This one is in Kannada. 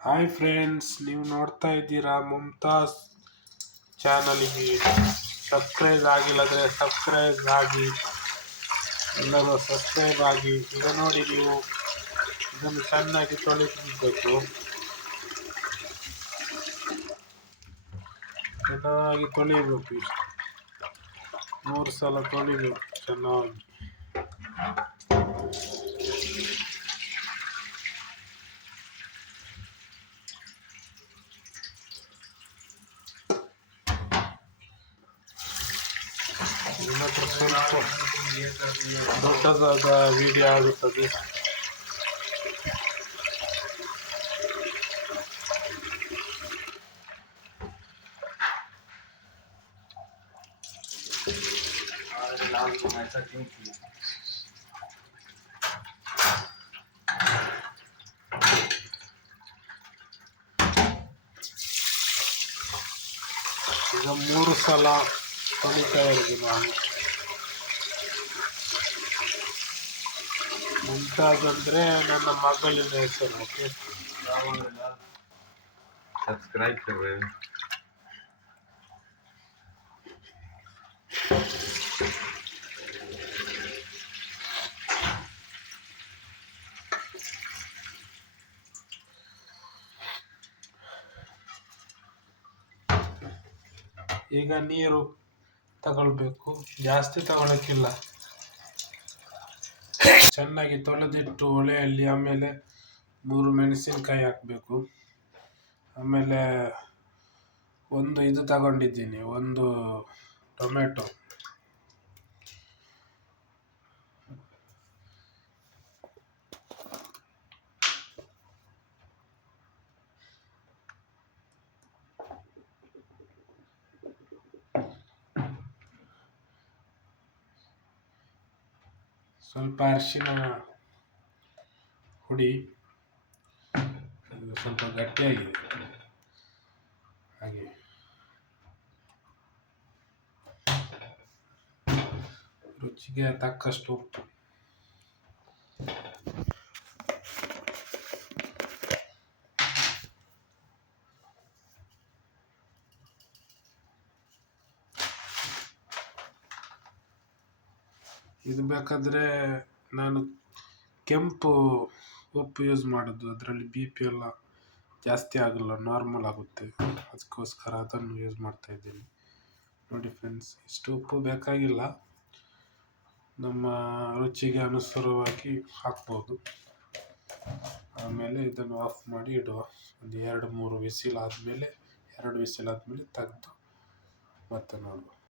ಹಾಯ್ ಫ್ರೆಂಡ್ಸ್, ನೀವು ನೋಡ್ತಾ ಇದ್ದೀರಾ ಮುಮ್ತಾಜ್ ಚಾನಲ್ಗೆ. ಸಬ್ಸ್ಕ್ರೈಬ್ ಆಗಿಲ್ಲದ್ರೆ ಸಬ್ಸ್ಕ್ರೈಬ್ ಆಗಿ, ಎಲ್ಲರೂ ಸಬ್ಸ್ಕ್ರೈಬ್ ಆಗಿ. ಈಗ ನೋಡಿ, ನೀವು ಇದನ್ನು ಚೆನ್ನಾಗಿ ತೊಳೆದಿರಬೇಕು. ಚೆನ್ನಾಗಿ ತೊಳಿಬೇಕು. 3 ಸಲ ತೊಳಿಬೇಕು ಚೆನ್ನಾಗಿ. ಸ್ವಲ್ಪ ದೊಡ್ಡದಾದ ವಿಡಿಯೋ ಆಗುತ್ತದೆ. ಈಗ 3 ಸಲ ತೊಳಿತಾ ಇರೋದು ನಾನು. ಮುಮ್ತಾಜ್ ಅಂದರೆ ನನ್ನ ಮಗಳಿನ ಹೆಸರು. ಓಕೆ, सब्सक्राइब कर रहे हैं। ಈಗ ನೀರು ತಗೊಳ್ಬೇಕು, ಜಾಸ್ತಿ ತಗೊಳಕ್ಕಿಲ್ಲ. ಚೆನ್ನಾಗಿ ತೊಳೆದಿಟ್ಟು ಒಲೆಯಲ್ಲಿ ಆಮೇಲೆ 3 ಮೆಣಸಿನಕಾಯಿ ಹಾಕಬೇಕು. ಆಮೇಲೆ ಇದು ತಗೊಂಡಿದ್ದೀನಿ, 1 ಟೊಮೆಟೊ. ಸ್ವಲ್ಪ ಅರಿಶಿನ ಹುಡಿ, ಸ್ವಲ್ಪ ಗಟ್ಟಿಯಾಗಿದೆ ಹಾಗೆ. ರುಚಿಗೆ ತಕ್ಕಷ್ಟು ಉಪ್ಪು. ಇದು ಬೇಕಾದರೆ ನಾನು ಕೆಂಪು ಉಪ್ಪು ಯೂಸ್ ಮಾಡೋದು, ಅದರಲ್ಲಿ BP ಎಲ್ಲ ಜಾಸ್ತಿ ಆಗಲ್ಲ, ನಾರ್ಮಲ್ ಆಗುತ್ತೆ. ಅದಕ್ಕೋಸ್ಕರ ಅದನ್ನು ಯೂಸ್ ಮಾಡ್ತಾ ಇದ್ದೀನಿ. ನೋಡಿ ಫ್ರೆಂಡ್ಸ್, ಇಷ್ಟು ಉಪ್ಪು ಬೇಕಾಗಿಲ್ಲ, ನಮ್ಮ ರುಚಿಗೆ ಅನುಸಾರವಾಗಿ ಹಾಕ್ಬೋದು. ಆಮೇಲೆ ಇದನ್ನು ಆಫ್ ಮಾಡಿ ಇಡುವ. ಒಂದು 2-3 ವಿಸಿಲ್ ಆದಮೇಲೆ ತೆಗೆದು ಮತ್ತೆ ನೋಡುವ.